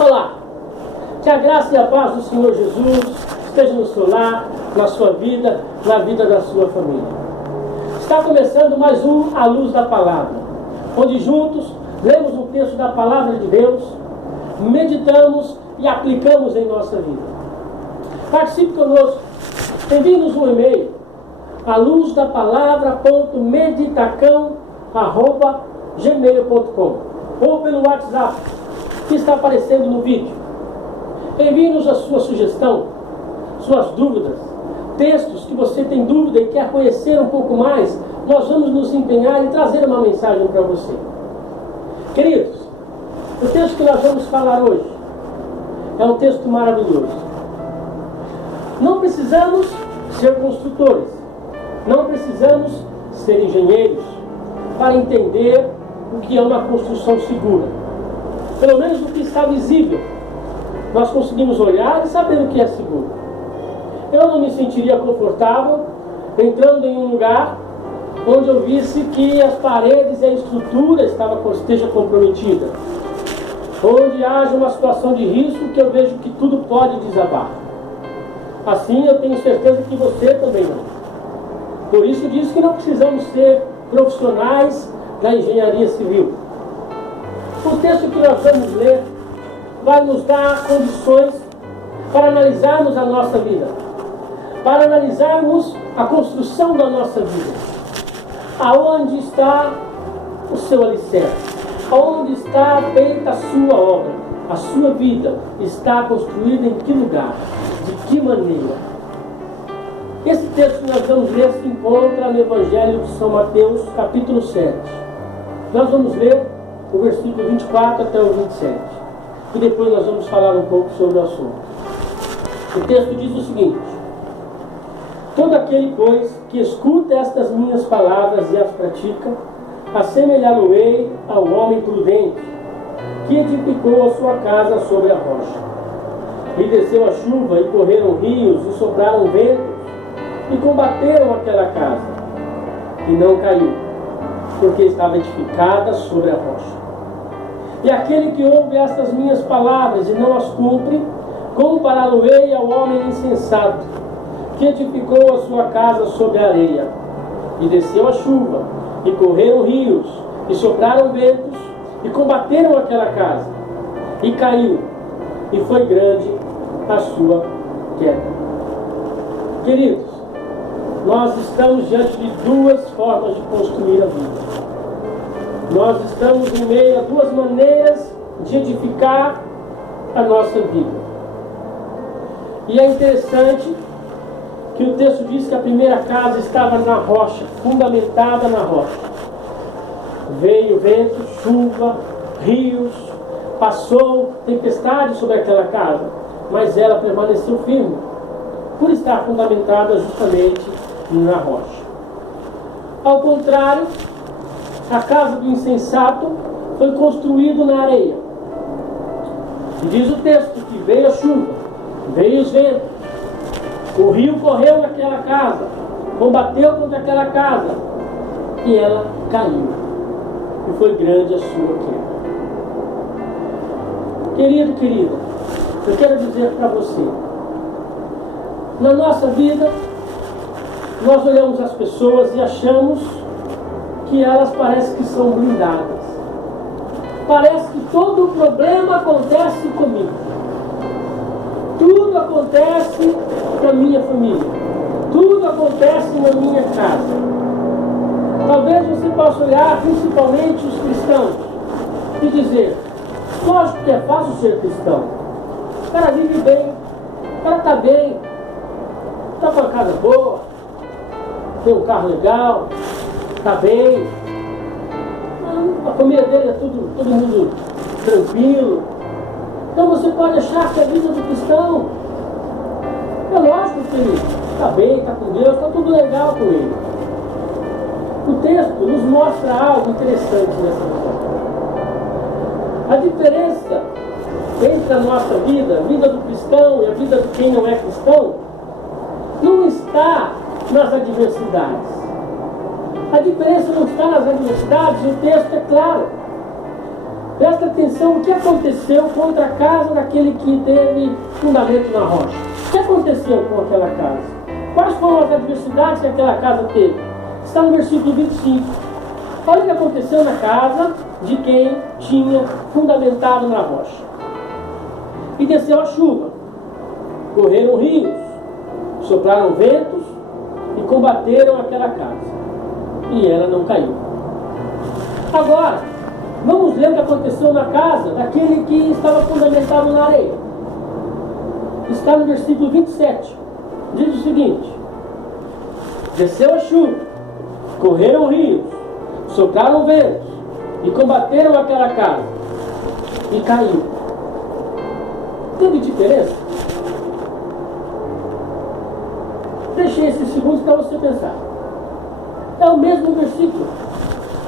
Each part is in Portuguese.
Olá, que a graça e a paz do Senhor Jesus esteja no seu lar, na sua vida, na vida da sua família. Está começando mais um A Luz da Palavra, onde juntos lemos um texto da Palavra de Deus, meditamos e aplicamos em nossa vida. Participe conosco, envie-nos um e-mail, aluzdapalavra.meditacão@gmail.com ou pelo WhatsApp que está aparecendo no vídeo. Envie-nos a sua sugestão, suas dúvidas, textos que você tem dúvida e quer conhecer um pouco mais. Nós vamos nos empenhar em trazer uma mensagem para você. Queridos, o texto que nós vamos falar hoje é um texto maravilhoso. Não precisamos ser construtores, não precisamos ser engenheiros para entender o que é uma construção segura. Pelo menos o que está visível, nós conseguimos olhar e saber o que é seguro. Eu não me sentiria confortável entrando em um lugar onde eu visse que as paredes e a estrutura esteja comprometida, onde haja uma situação de risco que eu vejo que tudo pode desabar. Assim eu tenho certeza que você também não. Por isso diz que não precisamos ser profissionais da engenharia civil. O texto que nós vamos ler vai nos dar condições para analisarmos a nossa vida, para analisarmos a construção da nossa vida. Aonde está o seu alicerce? Aonde está feita a sua obra? A sua vida está construída em que lugar? De que maneira? Esse texto que nós vamos ler se encontra no Evangelho de São Mateus, capítulo 7. Nós vamos ler o versículo 24 até o 27. E depois nós vamos falar um pouco sobre o assunto. O texto diz o seguinte: todo aquele, pois, que escuta estas minhas palavras e as pratica, assemelhá-lo-ei ao homem prudente, que edificou a sua casa sobre a rocha. E desceu a chuva, e correram rios, e sopraram ventos, e combateram aquela casa, e não caiu, porque estava edificada sobre a rocha. E aquele que ouve estas minhas palavras e não as cumpre, compará-lo-ei ao homem insensato, que edificou a sua casa sobre a areia. E desceu a chuva, e correram rios, e sopraram ventos, e combateram aquela casa, e caiu, e foi grande a sua queda. Queridos, nós estamos diante de duas formas de construir a vida. Nós estamos em meio a duas maneiras de edificar a nossa vida. E é interessante que o texto diz que a primeira casa estava na rocha, fundamentada na rocha. Veio vento, chuva, rios, passou tempestade sobre aquela casa, mas ela permaneceu firme, por estar fundamentada justamente na rocha. Ao contrário, a casa do insensato foi construída na areia. E diz o texto que veio a chuva, veio os ventos, o rio correu naquela casa, combateu contra aquela casa, e ela caiu. E foi grande a sua queda. Querido, querida, eu quero dizer para você, na nossa vida, nós olhamos as pessoas e achamos que elas parecem que são blindadas. Parece que todo problema acontece comigo. Tudo acontece na minha família. Tudo acontece na minha casa. Talvez você possa olhar principalmente os cristãos e dizer: lógico que é fácil ser cristão. O cara vive bem, o cara está bem, está com uma casa boa, tem um carro legal, está bem, a família dele é todo mundo tranquilo. Então você pode achar que a vida do cristão é lógico que ele está bem, está com Deus, está tudo legal com ele. O texto nos mostra algo interessante nessa história. A diferença entre a nossa vida, a vida do cristão e a vida de quem não é cristão, não está nas adversidades. A diferença não está nas adversidades, o texto é claro. Presta atenção o que aconteceu contra a casa daquele que teve fundamento na rocha. O que aconteceu com aquela casa? Quais foram as adversidades que aquela casa teve? Está no versículo 25. Olha o que aconteceu na casa de quem tinha fundamentado na rocha. E desceu a chuva, correram rios, sopraram ventos e combateram aquela casa. E ela não caiu. Agora, vamos ler o que aconteceu na casa daquele que estava fundamentado na areia. Está no versículo 27. Diz o seguinte: desceu a chuva, correram rios, sopraram ventos e combateram aquela casa. E caiu. Teve diferença? Deixei esses segundos para você pensar. É o mesmo versículo.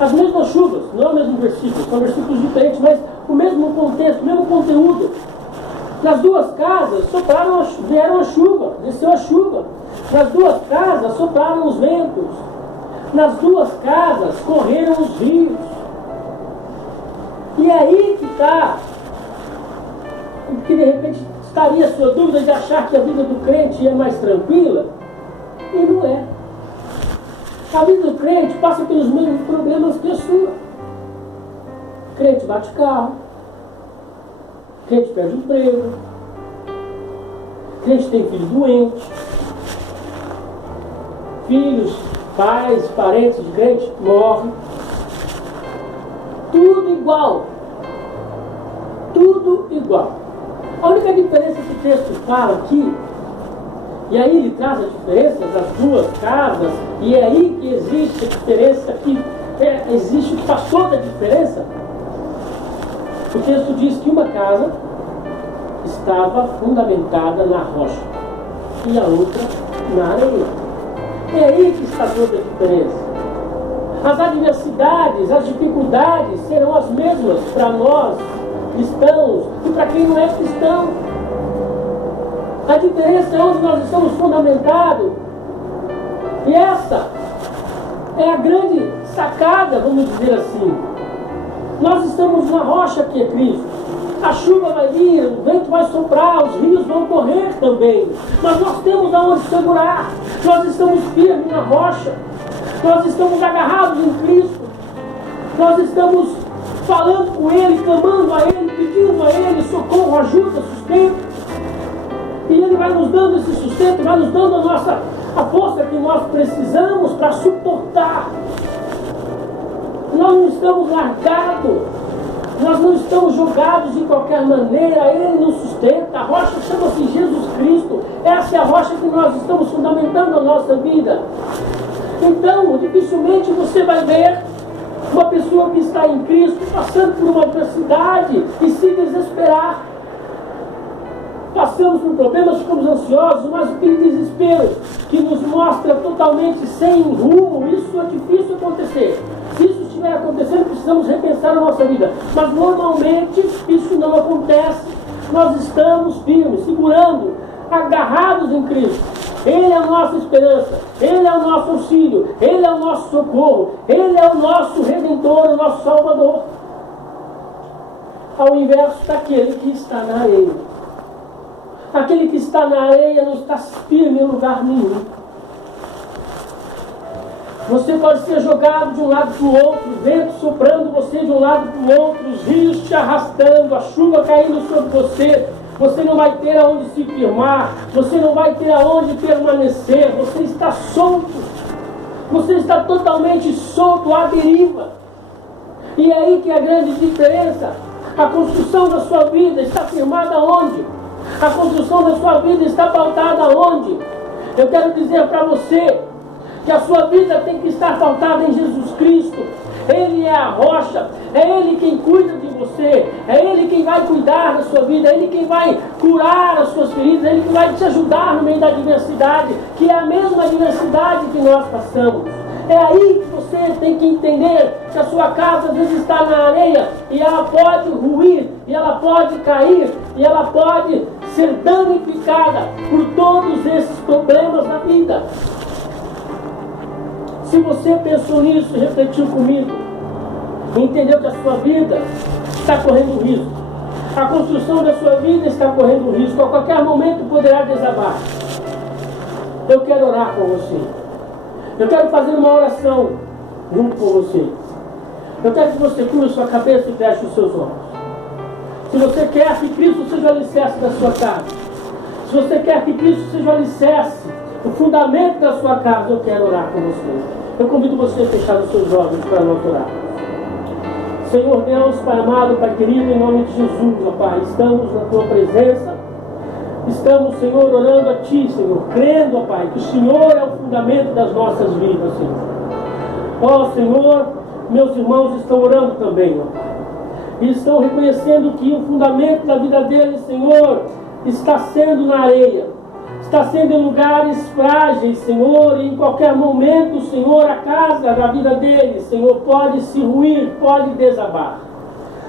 As mesmas chuvas, não é o mesmo versículo, são versículos diferentes, mas o mesmo contexto, o mesmo conteúdo. Nas duas casas vieram a chuva, desceu a chuva. Nas duas casas sopraram os ventos. Nas duas casas correram os rios. E é aí que está, que de repente estaria a sua dúvida de achar que a vida do crente é mais tranquila. E não é. A vida do crente passa pelos mesmos problemas que a sua. O crente bate carro, o crente perde o emprego, o crente tem filho doente, filhos, pais, parentes de crente morrem. Tudo igual. Tudo igual. A única diferença que o texto fala aqui, e aí ele traz a diferença das duas casas, e é aí que existe a diferença, existe o que faz toda a diferença. O texto diz que uma casa estava fundamentada na rocha e a outra na areia. É aí que está toda a diferença. As adversidades, as dificuldades serão as mesmas para nós cristãos e para quem não é cristão. A diferença é onde nós estamos fundamentados. E essa é a grande sacada, vamos dizer assim. Nós estamos na rocha que é Cristo. A chuva vai vir, o vento vai soprar, os rios vão correr também. Mas nós temos aonde segurar. Nós estamos firmes na rocha. Nós estamos agarrados em Cristo. Nós estamos falando com Ele, clamando a Ele, pedindo a Ele socorro, ajuda, sustento. E Ele vai nos dando esse sustento, vai nos dando a força que nós precisamos para suportar. Nós não estamos largados, nós não estamos jogados de qualquer maneira. Ele nos sustenta. A rocha chama-se Jesus Cristo. Essa é a rocha que nós estamos fundamentando a nossa vida. Então, dificilmente você vai ver uma pessoa que está em Cristo passando por uma adversidade e se desesperar. Passamos por problemas, ficamos ansiosos, mas aquele desespero que nos mostra totalmente sem rumo, isso é difícil acontecer. Se isso estiver acontecendo, precisamos repensar a nossa vida. Mas normalmente isso não acontece. Nós estamos firmes, segurando, agarrados em Cristo. Ele é a nossa esperança, Ele é o nosso auxílio, Ele é o nosso socorro, Ele é o nosso Redentor, o nosso Salvador. Ao inverso daquele que está na areia. Aquele que está na areia não está firme em lugar nenhum. Você pode ser jogado de um lado para o outro, o vento soprando você de um lado para o outro, os rios te arrastando, a chuva caindo sobre você. Você não vai ter aonde se firmar, você não vai ter aonde permanecer, você está solto, você está totalmente solto à deriva. E é aí que é a grande diferença. A construção da sua vida está firmada onde? A construção da sua vida está pautada onde? Eu quero dizer para você que a sua vida tem que estar pautada em Jesus Cristo. Ele é a rocha, é Ele quem cuida de você, é Ele quem vai cuidar da sua vida, é Ele quem vai curar as suas feridas, é Ele que vai te ajudar no meio da adversidade, que é a mesma adversidade que nós passamos. É aí que você tem que entender que a sua casa às vezes está na areia e ela pode ruir, e ela pode cair, e ela pode ser danificada por todos esses problemas da vida. Se você pensou nisso e refletiu comigo, entendeu que a sua vida está correndo risco. A construção da sua vida está correndo risco. A qualquer momento poderá desabar. Eu quero orar com você. Eu quero fazer uma oração junto com você. Eu quero que você cruze sua cabeça e feche os seus olhos. Se você quer que Cristo seja o alicerce da sua casa, se você quer que Cristo seja o alicerce, o fundamento da sua casa, eu quero orar com você. Eu convido você a fechar os seus olhos para nós orar. Senhor Deus, Pai amado, Pai querido, em nome de Jesus, ó Pai, estamos na Tua presença. Estamos, Senhor, orando a Ti, Senhor, crendo, ó Pai, que o Senhor é o fundamento das nossas vidas, Senhor. Ó Senhor, meus irmãos estão orando também, ó Pai. E estão reconhecendo que o fundamento da vida deles, Senhor, está sendo na areia. Está sendo em lugares frágeis, Senhor, e em qualquer momento, Senhor, a casa da vida deles, Senhor, pode se ruir, pode desabar.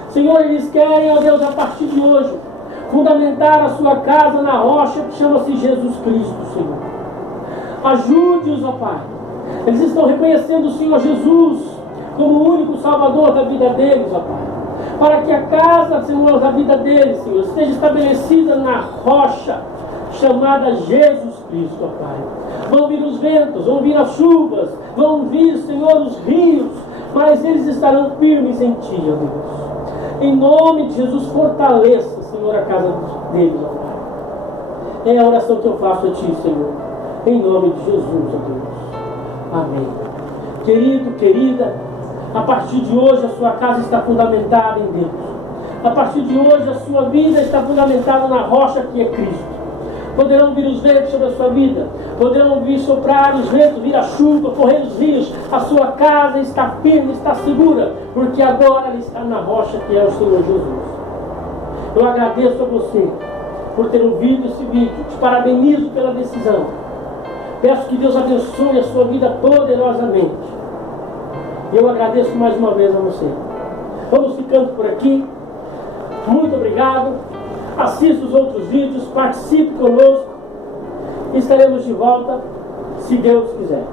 Senhor, eles querem, ó Deus, a partir de hoje, fundamentar a sua casa na rocha que chama-se Jesus Cristo, Senhor. Ajude-os, ó Pai. Eles estão reconhecendo o Senhor Jesus como o único Salvador da vida deles, ó Pai. Para que a casa, Senhor, da vida deles, Senhor, esteja estabelecida na rocha chamada Jesus Cristo, ó Pai. Vão vir os ventos, vão vir as chuvas, vão vir, Senhor, os rios, mas eles estarão firmes em Ti, ó Deus. Em nome de Jesus, fortaleça, Senhor, a casa deles, ó Pai. É a oração que eu faço a Ti, Senhor. Em nome de Jesus, ó Deus. Amém. Querido, querida, a partir de hoje a sua casa está fundamentada em Deus. A partir de hoje a sua vida está fundamentada na rocha que é Cristo. Poderão vir os ventos sobre a sua vida, poderão vir soprar os ventos, vir a chuva, correr os rios. A sua casa está firme, está segura, porque agora ela está na rocha que é o Senhor Jesus. Eu agradeço a você por ter ouvido esse vídeo, te parabenizo pela decisão. Peço que Deus abençoe a sua vida poderosamente. Eu agradeço mais uma vez a você. Vamos ficando por aqui. Muito obrigado. Assista os outros vídeos, participe conosco. Estaremos de volta, se Deus quiser.